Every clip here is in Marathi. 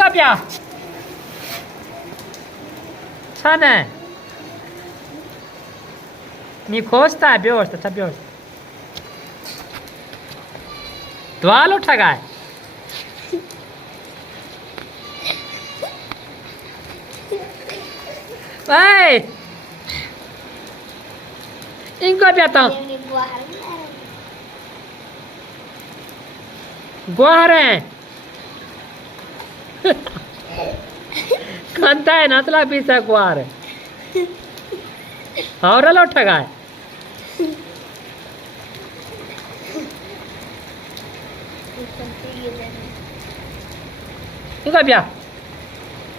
इंगा प्या छान आहे मी खोजताय व्यवस्थित व्यवस्थित द्वाल उठा काय Hey! Ingo piata. Guare. Kanta hai natla pisa guare. Aura lotta काय Ingo pia.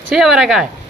Sia वरा काय